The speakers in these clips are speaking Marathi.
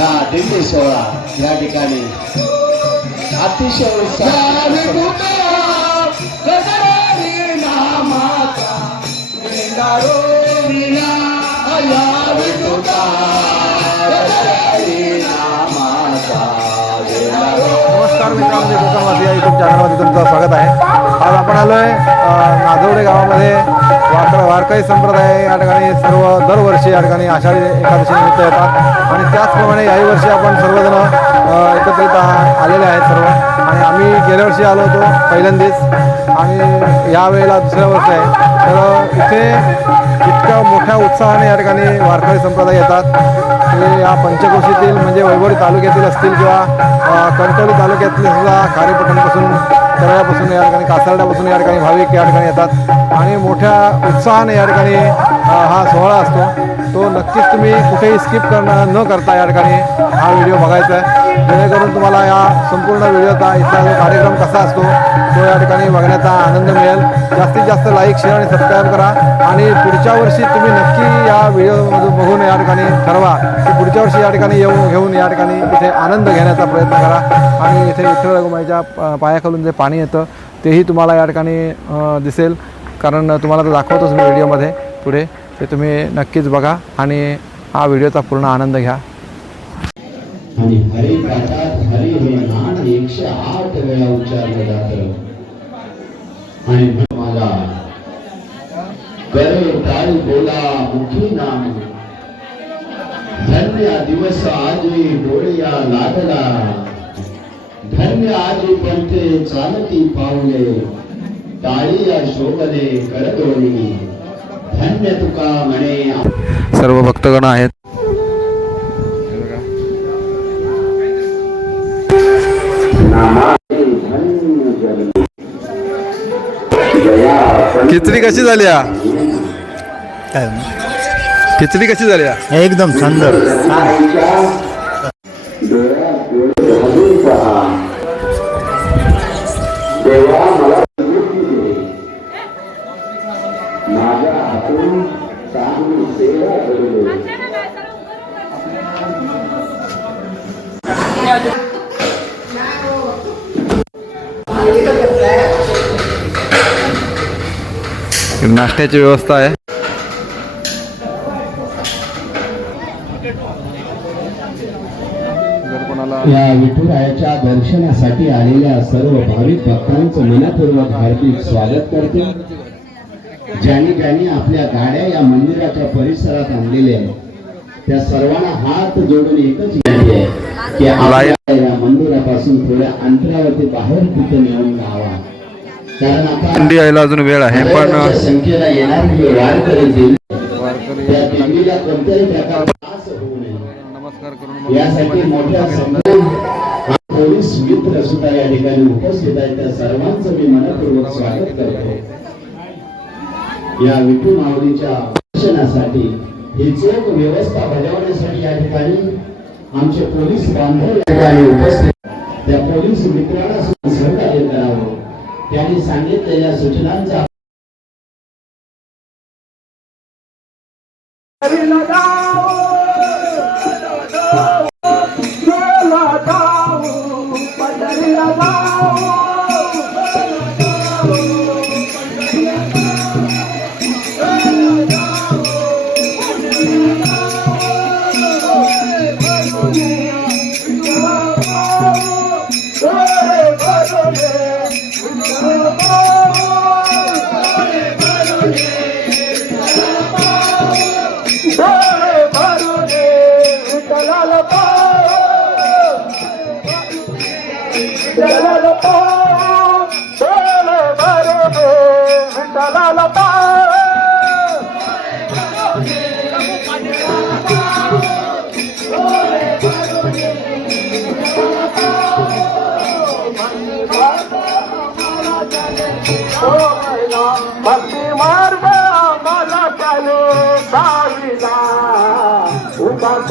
हा दिंडी सोहळा या ठिकाणी. अतिशय उत्साह. नमस्कार मित्रांनो कोकणवासी या युट्यूब चॅनलमध्ये तुमचं स्वागत आहे. आज आपण आलो आहे नाजवडे गावामध्ये वारक वारकरी संप्रदाय या ठिकाणी सर्व दरवर्षी या ठिकाणी आषाढी एकादशी निमित्त येतात. आणि त्याचप्रमाणे याही वर्षी आपण सर्वजण एकत्रित आलेले आहेत सर्व. आणि आम्ही गेल्या वर्षी आलो होतो पहिल्यांदाच. आणि यावेळेला दुसऱ्या वर्ष आहे. तर इथे इतक्या मोठ्या उत्साहाने या ठिकाणी वारकरी संप्रदाय येतात. ते या पंचक्रोशीतील म्हणजे वैभवडी तालुक्यातील असतील किंवा कणकवली तालुक्यातील सुद्धा खारेपटणपासून तळ्यापासून या ठिकाणी कासारड्यापासून या ठिकाणी भाविक या ठिकाणी येतात. आणि मोठ्या उत्साहाने या ठिकाणी हा सोहळा असतो. तो नक्कीच तुम्ही कुठेही स्किप करणं न करता या ठिकाणी हा व्हिडिओ बघायचा आहे. जेणेकरून तुम्हाला या संपूर्ण व्हिडिओचा इथला जो कार्यक्रम कसा असतो तो या ठिकाणी बघण्याचा आनंद मिळेल. जास्तीत जास्त लाईक शेअर आणि सबस्क्राईब करा. आणि पुढच्या वर्षी तुम्ही नक्की या व्हिडिओमधून बघून या ठिकाणी ठरवा. की पुढच्या वर्षी या ठिकाणी येऊन घेऊन या ठिकाणी इथे आनंद घेण्याचा प्रयत्न करा. आणि इथे विठ्ठल रघुमाईच्या पायाखालून जे पाणी येतं तेही तुम्हाला या ठिकाणी दिसेल. कारण तुम्हाला तर दाखवतोच मी व्हिडिओमध्ये पुढे. ते तुम्ही नक्कीच बघा आणि हा व्हिडिओचा पूर्ण आनंद घ्या. आणि हरी पाठात हरी हे नाण एकशे आठ वेळा उच्चारलं जात. आणि मला करे टाळी बोला मुखी नाम. धन्य दिवस आजी डोळ्या लागला. धन्य आजी पंथे चालती पावले. टाळी या शोभले करदोळी धन्य तुका म्हणे. सर्व भक्तगण आहेत. खिचडी कशी झाली हा? खिचडी कशी झाली हा? एकदम सुंदर नाश्त्याची व्यवस्था आहे. या विठुरायाच्या दर्शनासाठी आलेल्या सर्व भाविक भक्तांचं मनपूर्वक हार्दिक स्वागत करते. ज्यांनी ज्यांनी आपल्या गाड्या या मंदिराच्या परिसरात आणलेल्या आहेत त्या सर्वांना हात जोडून एकच विनंती आहे की आपल्या या मंदिरापासून थोड्या अंतरावरती बाहेर तिथे नेऊन आता थंडी यायला अजून वेळ आहे पण ही नमस्कार करून यासाठी मोठ्या संख्येने पोलीस मित्र सुद्धा या ठिकाणी उपस्थित आहेत. त्या सर्वांचं मी मनपूर्वक स्वागत करतो. या विठू माऊलीच्या दर्शनासाठी ही चोख व्यवस्था बजावण्यासाठी या ठिकाणी आमचे पोलीस बांधव या ठिकाणी उपस्थित त्या पोलीस मित्रांना सुद्धा सहकार्य करावं. त्यांनी सांगितलेल्या सूचनांचा Oh भक्ती मार्ग मला त्याने साविला. उपास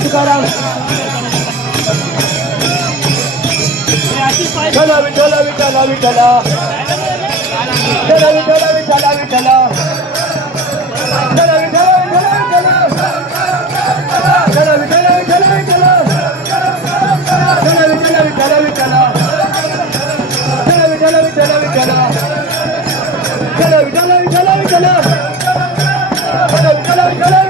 Come on, come on, come Tell me, tell me, tell me, tell me, tell me, tell me, tell me, tell me, tell me, tell me, tell me, tell me, tell me, tell me, tell me, tell me, tell me, tell me, tell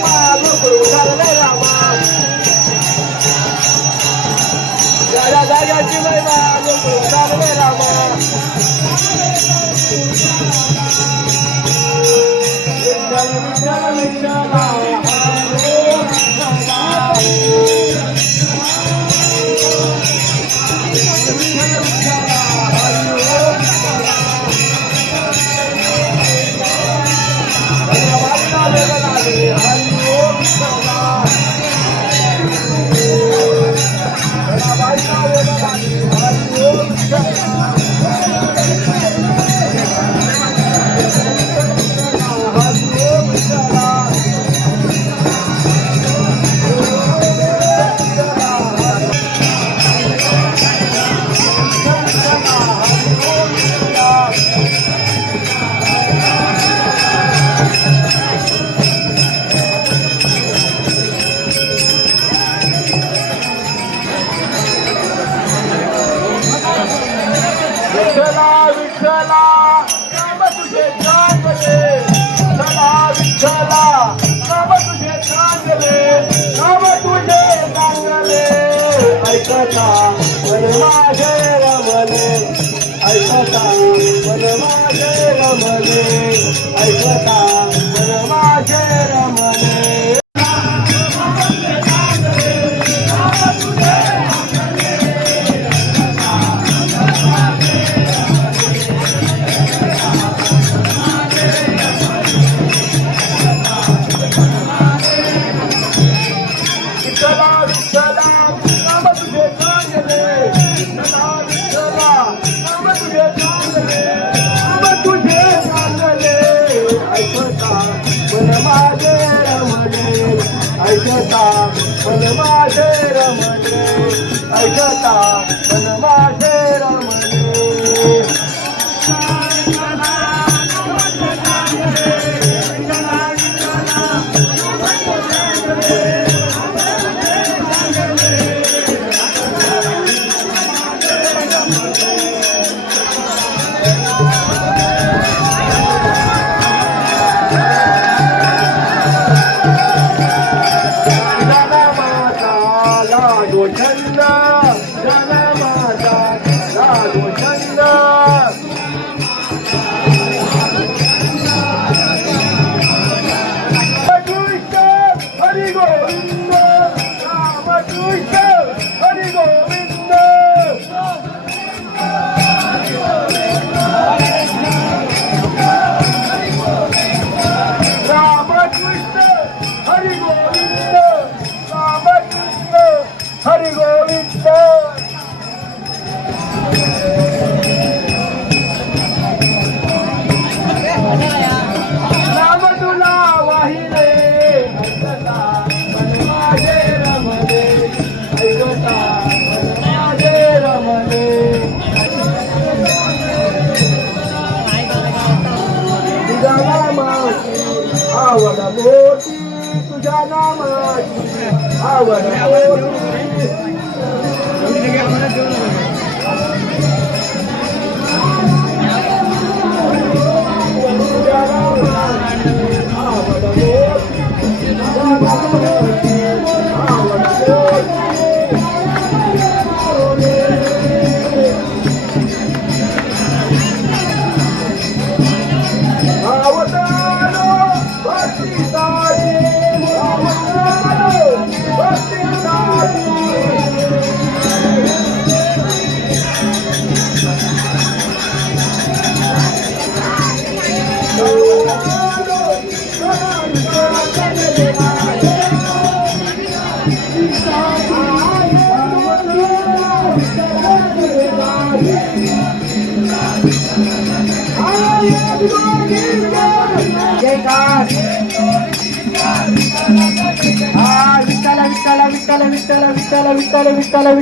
Ram मन माझे रमणे ऐकता मन माझे रमणे ऐकता मन माझे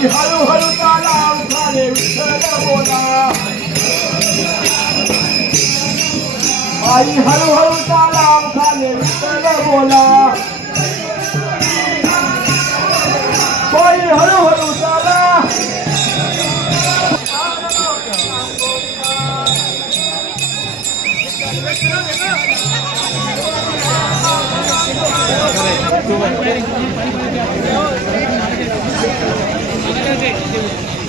हरी हरु हरु ताला उठाने विठ्ठल बोला आई हरु हरु ताला उठाने विठ्ठल बोला कोई हरु हरु ताला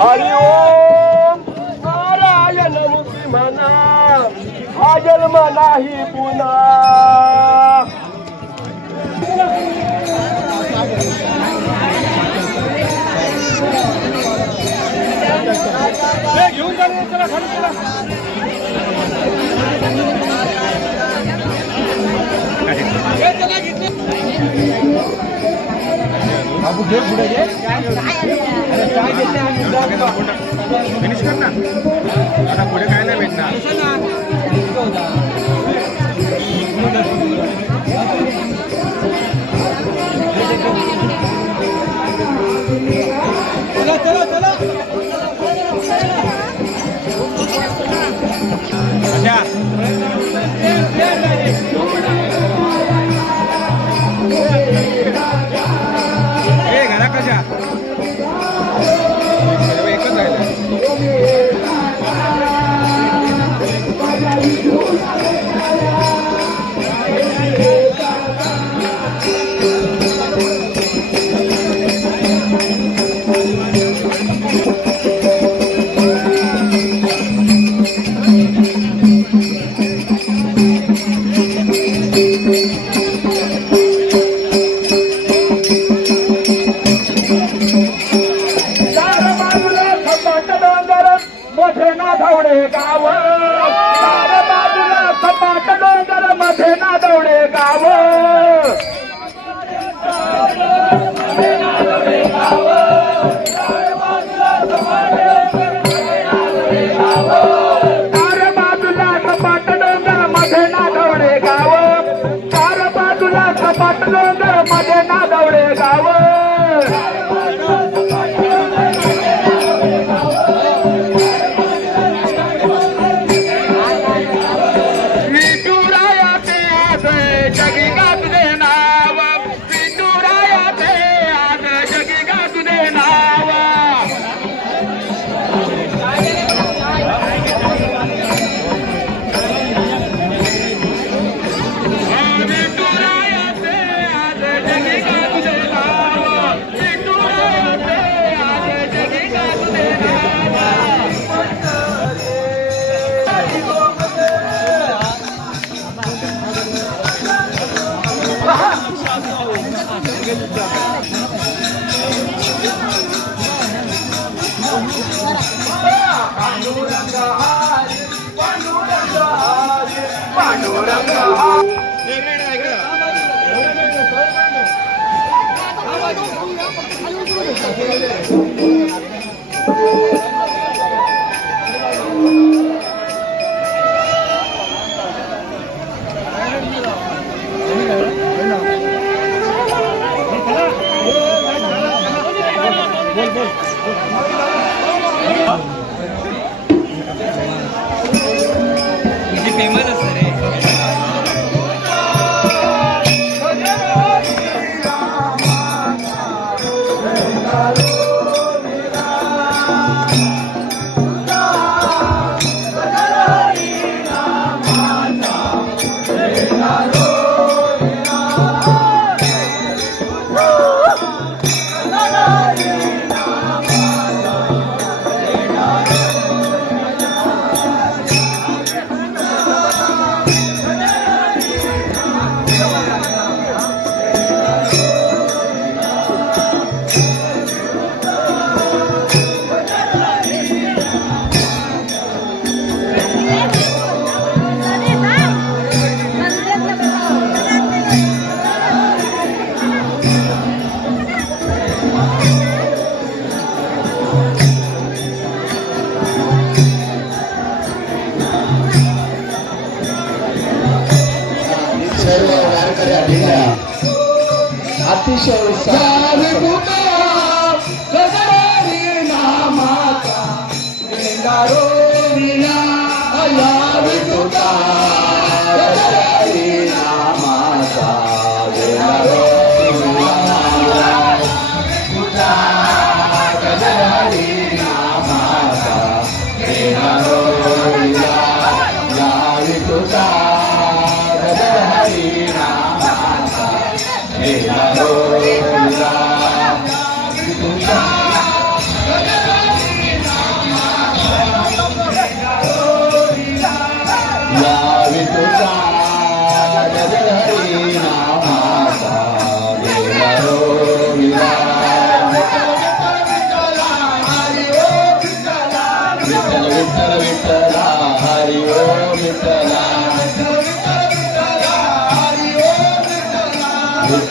हरिओम नारायण रूपी म्हणा हा जन्म Abu Dev udah ya? Finish karna? Karena udah kaya lah bentna. Yeah. Yeah, yeah, yeah. Yeah.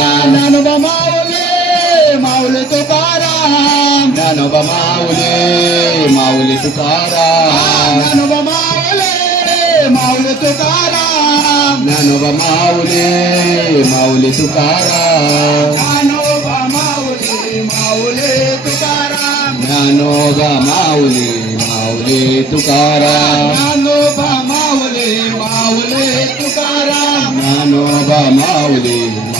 ననుబ మావులే మావులు తుకారా ననుబ మావులే మావులు తుకారా ననుబ మావులే మావులు తుకారా ననుబ మావులే మావులు తుకారా ననుబ మావులే మావులే తుకారా ననుబ మావులే మావులే తుకారా ననుబ మావులే మావులే తుకారా ననుబ మావులే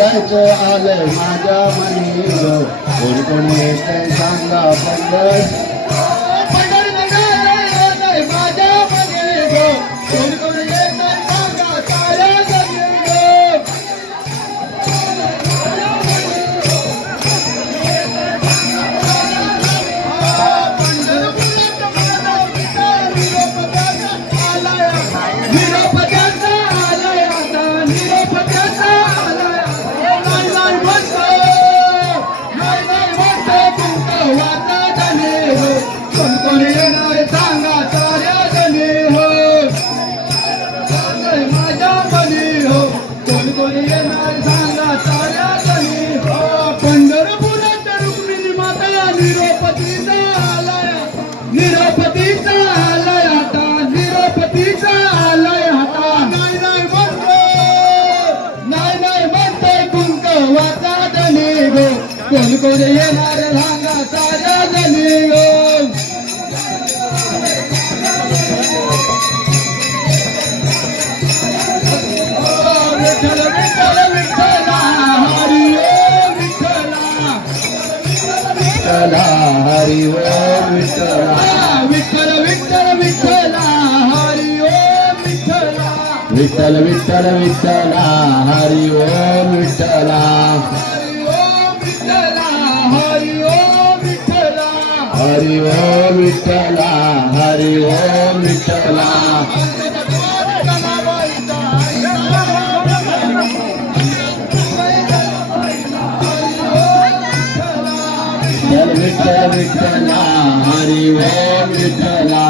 आलंय माझ्या मनी ग कोण कोण येते सांगा पंढर Vitala, Vitala, Vitala, Hari Om Vitala. Vitala, Vitala, Vitala, Hari Om Vitala. Hari Om विठ्ठला हरी ओम विठ्ठला विठ्ठल विठ्ठला हरी ओम विठ्ठला